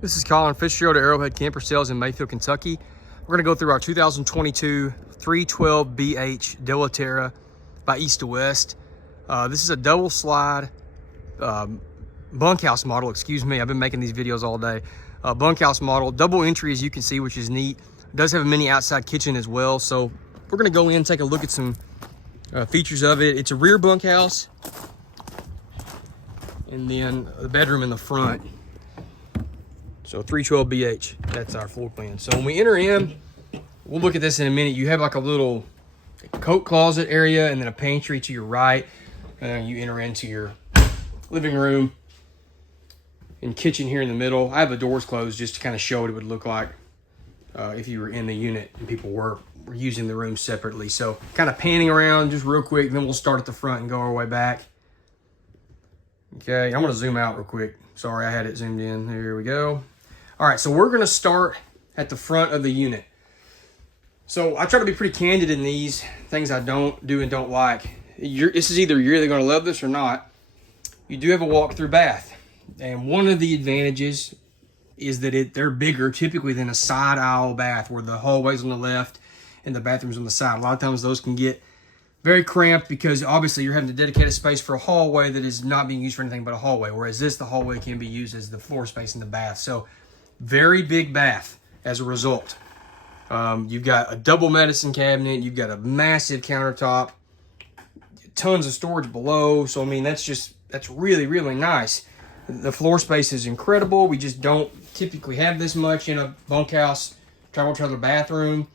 This is Colin Fitzgerald at Arrowhead Camper Sales in Mayfield, Kentucky. We're going to go through our 2022 312BH Della Terra by East to West. This is a double slide bunkhouse model, excuse me. I've been making these videos all day. Bunkhouse model, double entry as you can see, which is neat. It does have a mini outside kitchen as well. So we're going to go in and take a look at some features of it. It's a rear bunkhouse and then the bedroom in the front. So 312BH, that's our floor plan. So when we enter in, we'll look at this in a minute. You have like a little coat closet area and then a pantry to your right. And then you enter into your living room and kitchen here in the middle. I have the doors closed just to kind of show what it would look like if you were in the unit and people were using the room separately. So kind of panning around just real quick, then we'll start at the front and go our way back. Okay, I'm gonna zoom out real quick. Sorry, I had it zoomed in. Here we go. All right, so we're gonna start at the front of the unit. So I try to be pretty candid in these things I don't do and don't like. This is either you're either gonna love this or not. You do have a walk-through bath. And one of the advantages is that they're bigger typically than a side aisle bath where the hallway's on the left and the bathroom's on the side. A lot of times those can get very cramped because obviously you're having to dedicate a space for a hallway that is not being used for anything but a hallway. Whereas the hallway can be used as the floor space in the bath. So very big bath as a result. You've got a double medicine cabinet. You've got a massive countertop, tons of storage below. So, I mean, that's really, really nice. The floor space is incredible. We just don't typically have this much in a bunkhouse, travel trailer bathroom.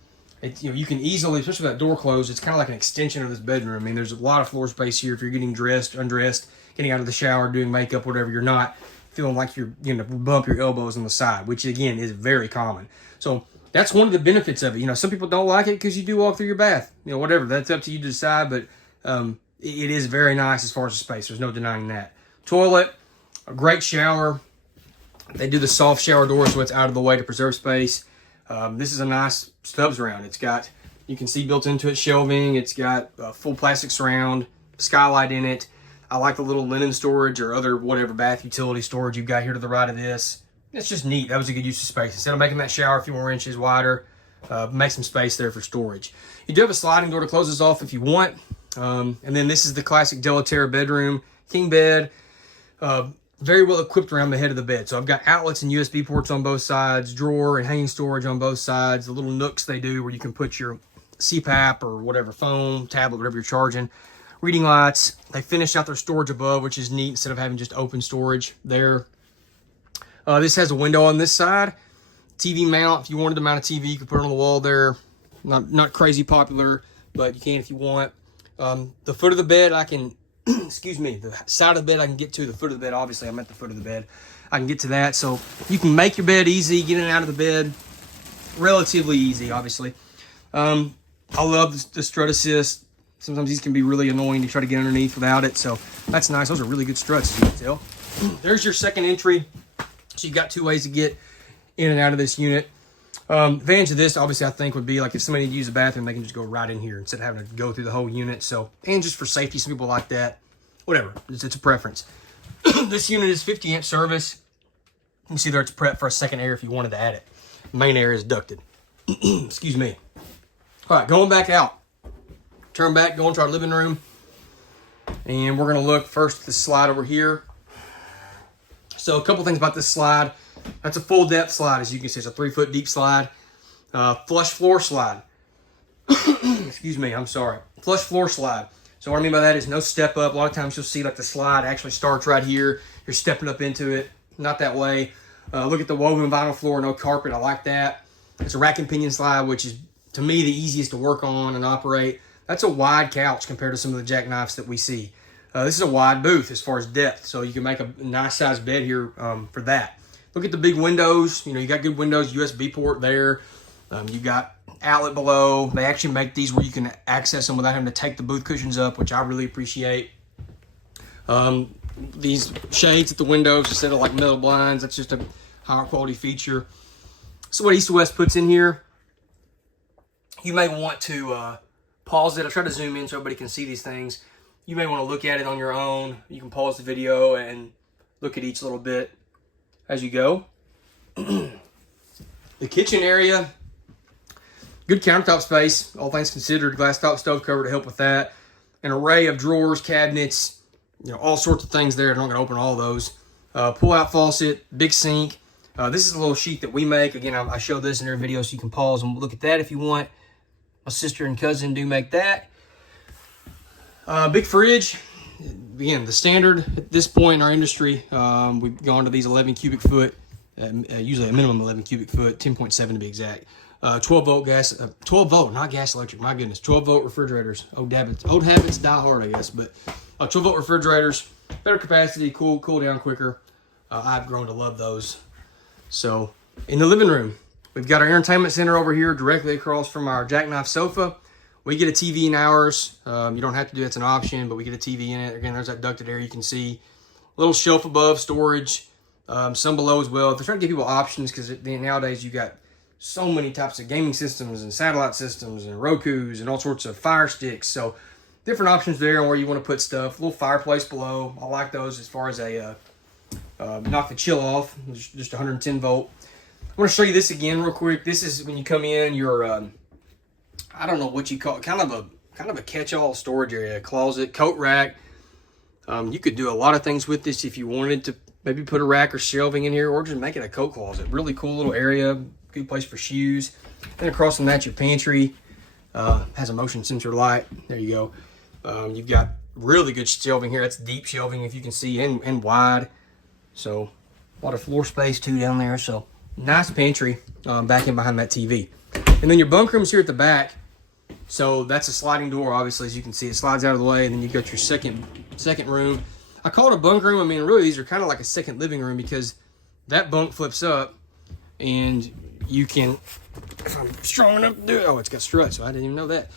You can easily, especially with that door closed, it's kind of like an extension of this bedroom. I mean, there's a lot of floor space here if you're getting dressed, undressed, getting out of the shower, doing makeup, whatever. You're not feeling like you're going to bump your elbows on the side, which again is very common. So that's one of the benefits of it. Some people don't like it because you do walk through your bath. Whatever. That's up to you to decide, but it is very nice as far as the space. There's no denying that. Toilet, a great shower. They do the soft shower door so it's out of the way to preserve space. This is a nice Stubbs round. It's got, you can see built into it shelving. It's got a full plastic surround, skylight in it. I like the little linen storage or other whatever bath utility storage you've got here to the right of this. It's just neat. That was a good use of space. Instead of making that shower a few more inches wider, make some space there for storage. You do have a sliding door to close this off if you want. And then this is the classic Della Terra bedroom, king bed. Very well equipped around the head of the bed. So I've got outlets and USB ports on both sides, drawer and hanging storage on both sides, the little nooks they do where you can put your CPAP or whatever, phone, tablet, whatever you're charging. Reading lights. They finished out their storage above, which is neat instead of having just open storage there. This has a window on this side. TV mount. If you wanted to mount a TV, you could put it on the wall there. Not crazy popular, but you can if you want. The foot of the bed, I can... excuse me, the side of the bed I can get to. The foot of the bed, obviously I'm at the foot of the bed. I can get to that. So you can make your bed easy, get in and out of the bed. Relatively easy, obviously. I love the strut assist. Sometimes these can be really annoying to try to get underneath without it. So that's nice. Those are really good struts, as you can tell. There's your second entry. So you've got two ways to get in and out of this unit. Advantage of this, obviously, I think would be like if somebody needs to use the bathroom, they can just go right in here instead of having to go through the whole unit. So, and just for safety, some people like that. Whatever, it's a preference. This unit is 50 amp service. You can see there it's prepped for a second air if you wanted to add it. Main air is ducted. Excuse me. All right, going back out. Turn back, go into our living room. And we're going to look first at the slide over here. So a couple things about this slide. That's a full depth slide, as you can see. It's a 3-foot deep slide. Flush floor slide. Excuse me, I'm sorry. Flush floor slide. So what I mean by that is no step up. A lot of times you'll see like the slide actually starts right here. You're stepping up into it. Not that way. Look at the woven vinyl floor, no carpet. I like that. It's a rack and pinion slide, which is, to me, the easiest to work on and operate. That's a wide couch compared to some of the jackknifes that we see. This is a wide booth as far as depth, so you can make a nice sized bed here for that. Look at the big windows. You got good windows, USB port there. You got outlet below. They actually make these where you can access them without having to take the booth cushions up, which I really appreciate. These shades at the windows instead of like metal blinds, that's just a higher quality feature. So what East to West puts in here, you may want to pause it. I try to zoom in so everybody can see these things. You may want to look at it on your own. You can pause the video and look at each little bit as you go. The kitchen area, good countertop space, all things considered. Glass top stove cover to help with that. An array of drawers, cabinets, all sorts of things there. I'm not going to open all those. Pull-out faucet, big sink. This is a little sheet that we make. Again, I show this in every video, so you can pause and look at that if you want. My sister and cousin do make that. Big fridge. Again, the standard at this point in our industry, we've gone to these 11 cubic foot, usually a minimum 11 cubic foot, 10.7 to be exact. 12 volt gas, 12 volt, not gas electric, my goodness, 12 volt refrigerators. Old habits die hard, I guess, but 12 volt refrigerators, better capacity, cool down quicker. I've grown to love those. So in the living room, we've got our entertainment center over here directly across from our jackknife sofa. We get a TV in ours. You don't have to do it, it's an option, but we get a TV in it. Again, there's that ducted area you can see. Little shelf above, storage, some below as well. They're trying to give people options because nowadays you got so many types of gaming systems and satellite systems and Rokus and all sorts of Fire Sticks. So different options there on where you want to put stuff. A little fireplace below. I like those as far as a knock the chill off. Just 110 volt. I want to show you this again real quick. This is when you come in, your I don't know what you call it, kind of a catch-all storage area, closet, coat rack. You could do a lot of things with this if you wanted to maybe put a rack or shelving in here, or just make it a coat closet. Really cool little area, good place for shoes. And across from that, your pantry has a motion sensor light. There you go. You've got really good shelving here. That's deep shelving, if you can see, and wide. So a lot of floor space too down there. So nice pantry back in behind that TV. And then your bunk room's here at the back. So that's a sliding door, obviously, as you can see. It slides out of the way, and then you've got your second room. I call it a bunk room. I mean, really, these are kind of like a second living room because that bunk flips up, and you can, if I'm strong enough to do it, oh, it's got struts, so I didn't even know that.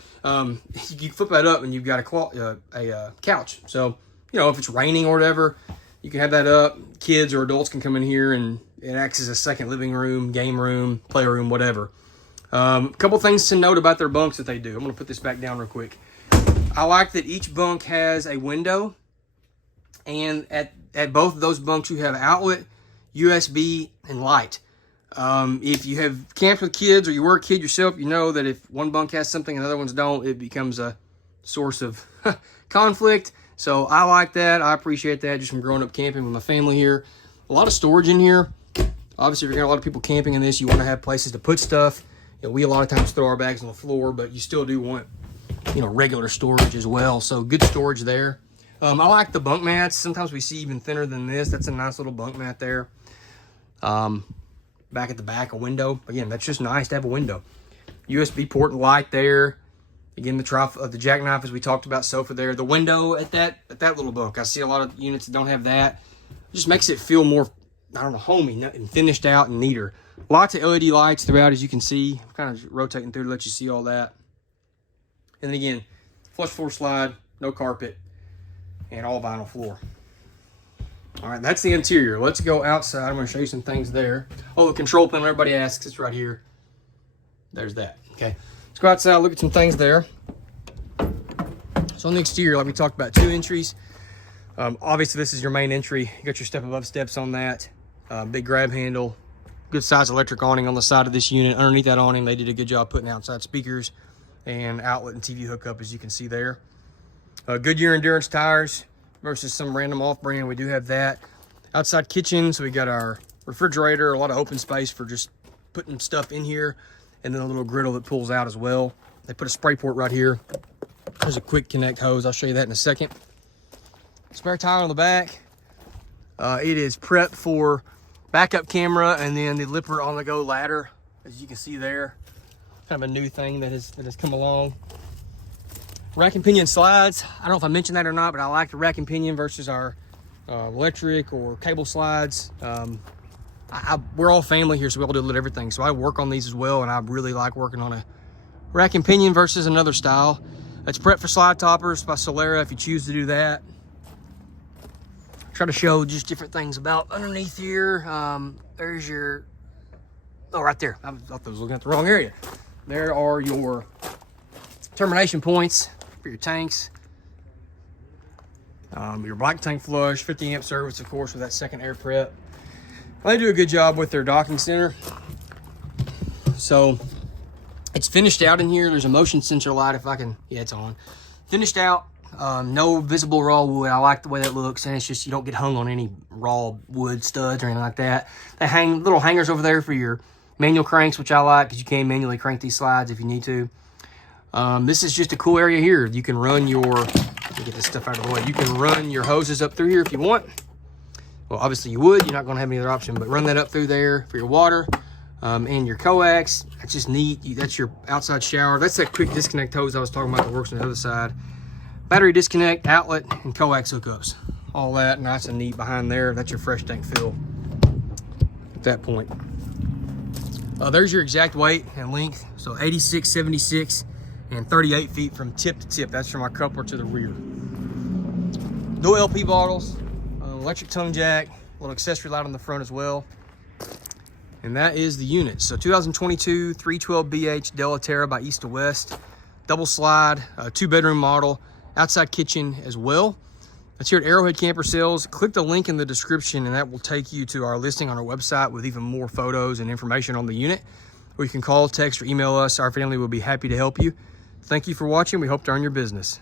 You flip that up, and you've got a couch. So, if it's raining or whatever, you can have that up. Kids or adults can come in here, and it acts as a second living room, game room, playroom, whatever. A couple things to note about their bunks that they do. I'm going to put this back down real quick. I like that each bunk has a window, and at both of those bunks you have outlet, USB, and light. If you have camped with kids or you were a kid yourself, you know that if one bunk has something and the other ones don't, it becomes a source of conflict. So I like that. I appreciate that just from growing up camping with my family here. A lot of storage in here. Obviously, if you're going to have a lot of people camping in this, you want to have places to put stuff. We a lot of times throw our bags on the floor, but you still do want, regular storage as well. So good storage there. I like the bunk mats. Sometimes we see even thinner than this. That's a nice little bunk mat there. Back at the back, a window. Again, that's just nice to have a window. USB port and light there. Again, the jackknife, as we talked about, sofa there. The window at that little bunk. I see a lot of units that don't have that. It just makes it feel more, homey and finished out and neater. Lots of LED lights throughout, as you can see. I'm kind of rotating through to let you see all that. And then again, flush floor slide, no carpet, and all vinyl floor. All right, that's the interior. Let's go outside. I'm going to show you some things there. Oh, the control panel, everybody asks, it's right here. There's that. Okay, let's go outside, look at some things there. So on the exterior, like we talked about, 2 entries. Obviously, this is your main entry. You got your step above steps on that. Big grab handle. Good size electric awning on the side of this unit. Underneath that awning, they did a good job putting outside speakers and outlet and TV hookup, as you can see there. Goodyear Endurance tires versus some random off-brand. We do have that. Outside kitchen, so we got our refrigerator, a lot of open space for just putting stuff in here, and then a little griddle that pulls out as well. They put a spray port right here. There's a quick connect hose. I'll show you that in a second. Spare tire on the back. It is prepped for backup camera, and then the Lipper on the go ladder, as you can see there. Kind of a new thing that has come along. Rack and pinion slides. I don't know if I mentioned that or not, but I like the rack and pinion versus our electric or cable slides. We're all family here, so we all do a little everything. So I work on these as well, and I really like working on a rack and pinion versus another style. It's prepped for slide toppers by Solera if you choose to do that. Try to show just different things about underneath here. There's your, right there. I thought I was looking at the wrong area. There are your termination points for your tanks. Your black tank flush, 50 amp service, of course, with that second air prep. Well, they do a good job with their docking center. So it's finished out in here. There's a motion sensor light if I can, yeah, it's on. Finished out, no visible raw wood. I like the way that looks, and it's just, you don't get hung on any raw wood studs or anything like that. They hang little hangers over there for your manual cranks, which I like because you can manually crank these slides if you need to. This is just a cool area here. You can run your, let me get this stuff out of the way. You can run your hoses up through here if you want. Well, obviously you would. You're not going to have any other option, but run that up through there for your water. And your coax, that's just neat. That's your outside shower. That's that quick disconnect hose I was talking about that works on the other side. Battery disconnect, outlet, and coax hookups. All that nice and neat behind there. That's your fresh tank fill at that point. There's your exact weight and length. So 86, 76, and 38 feet from tip to tip. That's from our coupler to the rear. Dual LP bottles, electric tongue jack, a little accessory light on the front as well. And that is the unit. So 2022 312BH Della Terra by East to West. Double slide, 2-bedroom model, outside kitchen as well. That's here at Arrowhead Camper Sales. Click the link in the description and that will take you to our listing on our website with even more photos and information on the unit. Or you can call, text, or email us. Our family will be happy to help you. Thank you for watching. We hope to earn your business.